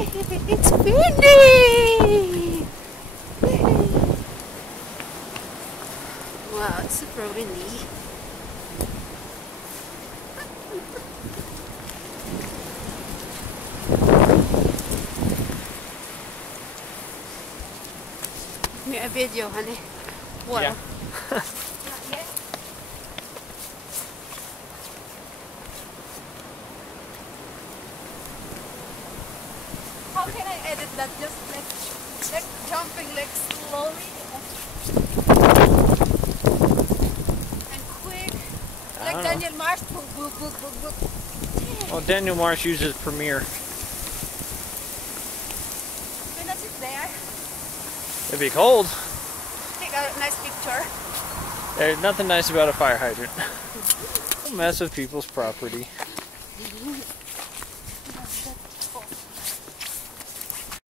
It's windy! Wow, it's super windy. May a video, honey. Wow. Yeah. How can I edit that? Just like jumping like slowly and quick, like Daniel Marsh. Book, book, book, book, book. Well, Daniel Marsh uses Premiere. Can I sit there? It'd be cold. Take a nice picture. There's nothing nice about a fire hydrant. Don't mess with people's property.